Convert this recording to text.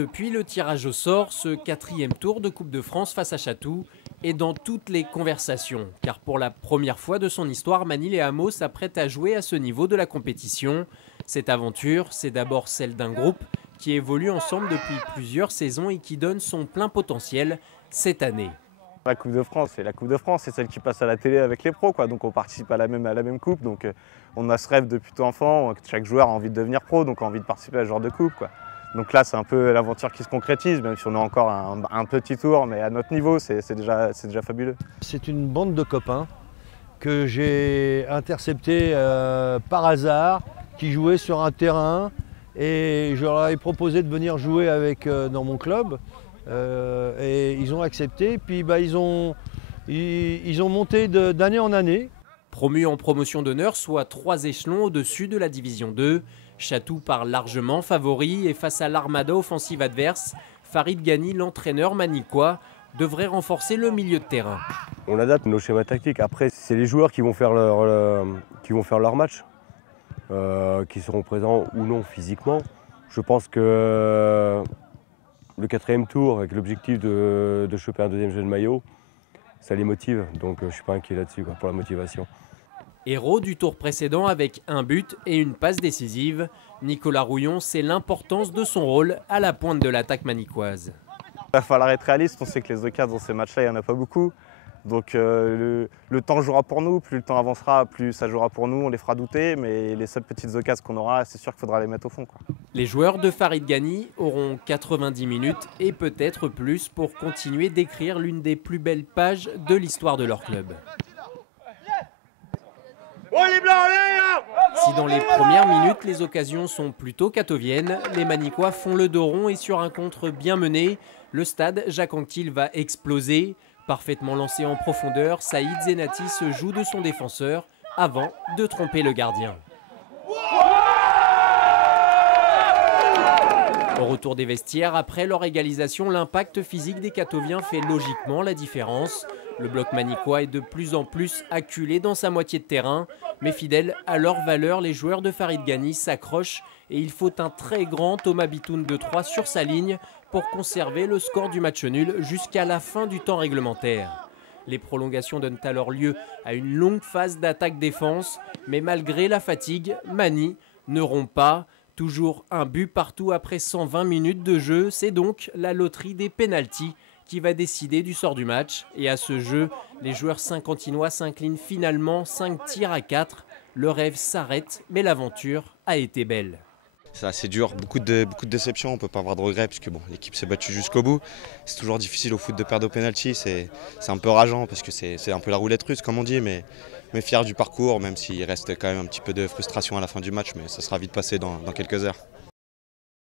Depuis le tirage au sort, ce 4e tour de Coupe de France face à Chatou est dans toutes les conversations. Car pour la première fois de son histoire, Manille-les-Hameaux s'apprête à jouer à ce niveau de la compétition. Cette aventure, c'est d'abord celle d'un groupe qui évolue ensemble depuis plusieurs saisons et qui donne son plein potentiel cette année. La Coupe de France, c'est celle qui passe à la télé avec les pros, quoi. Donc on participe à la même coupe. Donc on a ce rêve depuis tout enfant. Chaque joueur a envie de devenir pro, donc a envie de participer à ce genre de coupe, quoi. Donc là, c'est un peu l'aventure qui se concrétise, même si on a encore un petit tour, mais à notre niveau, c'est déjà fabuleux. C'est une bande de copains que j'ai interceptés par hasard, qui jouaient sur un terrain, et je leur ai proposé de venir jouer dans mon club. Et ils ont accepté, puis ils ont monté d'année en année. Promu en promotion d'honneur, soit 3 échelons au-dessus de la division 2, Chatou part largement favori et face à l'armada offensive adverse, Farid Ghani, l'entraîneur manicois, devrait renforcer le milieu de terrain. On adapte nos schémas tactiques. Après, c'est les joueurs qui vont faire leur match, qui seront présents ou non physiquement. Je pense que le 4e tour, avec l'objectif de choper un 2e jeu de maillot, ça les motive. Donc je ne suis pas inquiet là-dessus pour la motivation. Héros du tour précédent avec un but et une passe décisive, Nicolas Rouillon sait l'importance de son rôle à la pointe de l'attaque manicoise. Il va falloir être réaliste, on sait que les occasions dans ces matchs-là, il n'y en a pas beaucoup. Donc le temps jouera pour nous, plus le temps avancera, plus ça jouera pour nous, on les fera douter, mais les seules petites occasions qu'on aura, c'est sûr qu'il faudra les mettre au fond, quoi. Les joueurs de Farid Ghani auront 90 minutes et peut-être plus pour continuer d'écrire l'une des plus belles pages de l'histoire de leur club. Si dans les premières minutes, les occasions sont plutôt catoviennes, les Manicois font le dos rond et sur un contre bien mené, le stade Jacques Anquetil va exploser. Parfaitement lancé en profondeur, Saïd Zenati se joue de son défenseur avant de tromper le gardien. Au retour des vestiaires, après leur égalisation, l'impact physique des Catoviens fait logiquement la différence. Le bloc manicois est de plus en plus acculé dans sa moitié de terrain, mais fidèles à leur valeur, les joueurs de Farid Ghani s'accrochent et il faut un très grand Thomas Bitoun de 3 sur sa ligne pour conserver le score du match nul jusqu'à la fin du temps réglementaire. Les prolongations donnent alors lieu à une longue phase d'attaque-défense, mais malgré la fatigue, Mani ne rompt pas. Toujours un but partout après 120 minutes de jeu, c'est donc la loterie des pénaltys qui va décider du sort du match. Et à ce jeu, les joueurs saint-quentinois s'inclinent finalement 5 tirs à 4. Le rêve s'arrête, mais l'aventure a été belle. C'est assez dur, beaucoup de déceptions, on ne peut pas avoir de regrets puisque bon, l'équipe s'est battue jusqu'au bout. C'est toujours difficile au foot de perdre au pénalty, c'est un peu rageant parce que c'est un peu la roulette russe comme on dit, mais fier du parcours, même s'il reste quand même un petit peu de frustration à la fin du match, mais ça sera vite passé dans quelques heures.